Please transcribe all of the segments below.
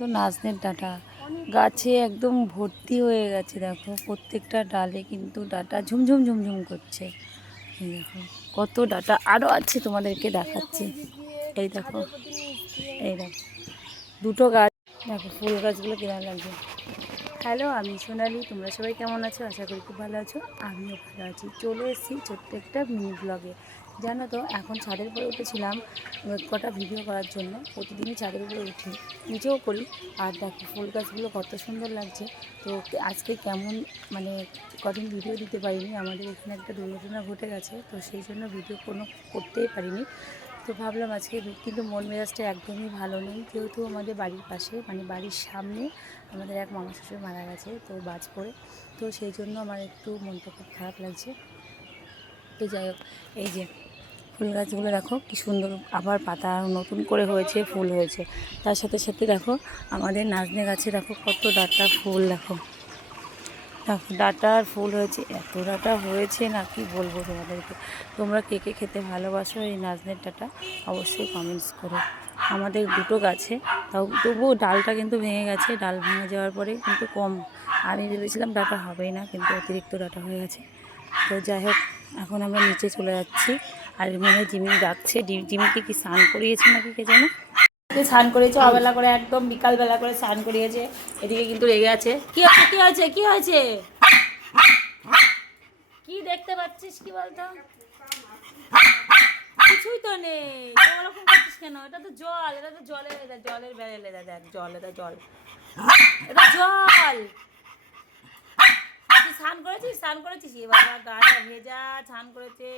তো নাজনের ডাঁটা গাছে একদম ভর্তি হয়ে গেছে। দেখো প্রত্যেকটা ডালে কিন্তু ডাঁটা ঝুমঝুম ঝুমঝুম করছে। এই দেখো কত ডাঁটা আরও আছে, তোমাদেরকে দেখাচ্ছি। এই দেখো, এই দেখো দুটো গাছ। দেখো ফুল গাছগুলো কেমন লাগছে। হ্যালো, আমি সোনালি। তোমরা সবাই কেমন আছো? আশা করি খুব ভালো আছো। আমিও ভালো আছি। চলে এসেছি ছোট্ট একটা মিনি ব্লগে। জানো তো, এখন ছাদের উপরে উঠেছিলাম কটা ভিডিও করার জন্য। প্রতিদিনই ছাদের উপরে উঠি, নিচেও করি। আর দেখো ফুল গাছগুলো কত সুন্দর লাগছে। তো আজকে কেমন মানে কদিন ভিডিও দিতে পারিনি, আমাদের এখানে একটা দুর্ঘটনা ঘটে গেছে, তো সেই জন্য ভিডিও কোনো করতেই পারিনি। তো ভাবলাম আজকে, কিন্তু মন মেজাজটা একদমই ভালো নেই, যেহেতু আমাদের বাড়ির পাশে মানে বাড়ির সামনে আমাদের এক মামা শ্বশুর মারা গেছে তো বাজ পড়ে। তো সেই জন্য আমার একটু মনটা খুব খারাপ লাগছে। তো যাই হোক, এই যে ফুল গাছগুলো দেখো কি সুন্দর, আবার পাতা নতুন করে হয়েছে, ফুল হয়েছে। তার সাথে সাথে দেখো আমাদের নাজনে গাছে দেখো কত ডাঁটা ফুল। দেখো দেখো ডাঁটা আর ফুল হয়েছে, এত ডাঁটা হয়েছে না কি বলবো তোমাদেরকে। তোমরা কে কে খেতে ভালোবাসো এই নাজনের ডাঁটা অবশ্যই কমেন্টস করো। আমাদের দুটো গাছে, তাও তবুও ডালটা কিন্তু ভেঙে গেছে। ডাল ভেঙে যাওয়ার পরে কিন্তু কম, আমি ভেবেছিলাম ডাঁটা হবেই না, কিন্তু অতিরিক্ত ডাঁটা হয়ে গেছে। তো যাই হোক, এখন আমরা নিচে চলে যাচ্ছি। আর মনে হয় জিমি ডাকছে। জিমিকে কি স্নান করিয়েছে নাকি কে জানে। স্নান করিয়েছে অবেলা করে, একদম বিকালবেলা করে স্নান করিয়েছে। এদিকে কিন্তু রেগে আছে। কি হয়েছে, কি হয়েছে, কি হয়েছে, কি দেখতে পাচ্ছিস কি বলতো? কিছুই তো নেই, ওরকম করছিস কেন? এটা তো জল, এটা তো জলের, এটা জলের বেড়েল, এটা দেখ জল, এটা জল, এটা জল। তুই স্নান করেছিস? স্নান করেছিস? এ বাবা গাটা ভেজা, স্নান করেছে।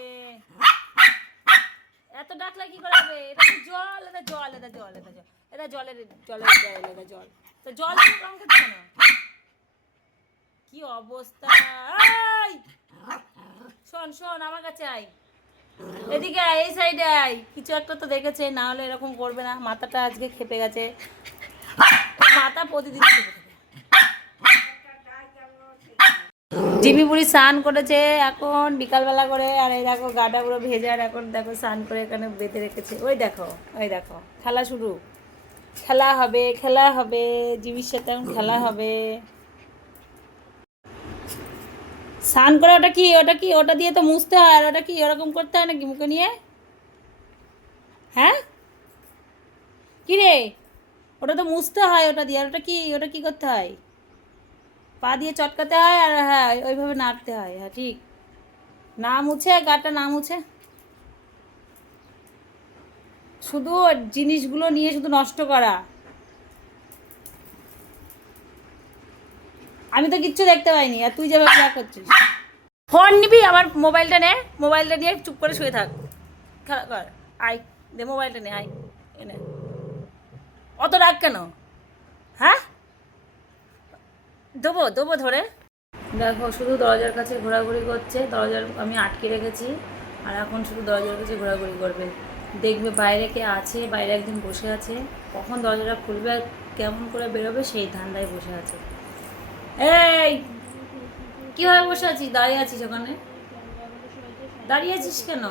এত ডাকলে কি করে হবে? এটা তো জল, এটা জল, এটা জল, এটা জল, এটা জলের, জলের বেড়েল, এটা জল। তো জল রং করছে কেন? কি অবস্থা! শোন শোন, আমার কাছে আয়, এদিকে আয়, এই সাইডে আয়। কিছু একটা তো দেখেছে, না হলে এরকম করবে না। মাথাটা আজকে খেপে গেছে, মাথা প্রতিদিন খেপে থাকে। জিমি বুড়ি স্নান করেছে এখন বিকালবেলা করে, আর এই দেখো গাটা পুরো ভেজা। আর এখন দেখো স্নান করে এখানে বেঁধে রেখেছে। ওই দেখো, ওই দেখো খেলা শুরু, খেলা হবে, খেলা হবে, জিমির সাথে এখন খেলা হবে। স্নান করে ওটা কি, ওটা কি, ওটা দিয়ে তো মুছতে হয়। আর ওটা কি ওরকম করতে হয় নাকি মুখে নিয়ে? হ্যাঁ কি রে, ওটা তো মুছতে হয় ওটা দিয়ে। আর ওটা কি, ওটা কি করতে হয়? পা দিয়ে চটকাতে হয়, আর হ্যাঁ ওইভাবে নাড়তে হয়। হ্যাঁ ঠিক, না মুছে গাটা, না মুছে শুধু জিনিসগুলো নিয়ে শুধু নষ্ট করা। আমি তো কিচ্ছু দেখতে পাইনি, আর তুই যেভাবে যা করছিস। ফোন নিবি? আমার মোবাইলটা নে, মোবাইলটা নিয়ে চুপ করে শুয়ে থাক। খেলা কর, আয় দে মোবাইলটা নে, আয় এনে। অত রাগ কেন? হ্যাঁ দেবো দেবো ধরে। দেখো শুধু দরজার কাছে ঘোরাঘুরি করছে। দরজার আমি আটকে রেখেছি, আর এখন শুধু দরজার কাছে ঘোরাঘুরি করবে। দেখবে বাইরে কে আছে, বাইরে একজন বসে আছে, কখন দরজাটা খুলবে কেমন করে বেরোবে সেই ধান্দায় বসে আছে। এই কীভাবে বসে আছিস? দাঁড়িয়ে আছিস ওখানে, দাঁড়িয়ে আছিস কেন?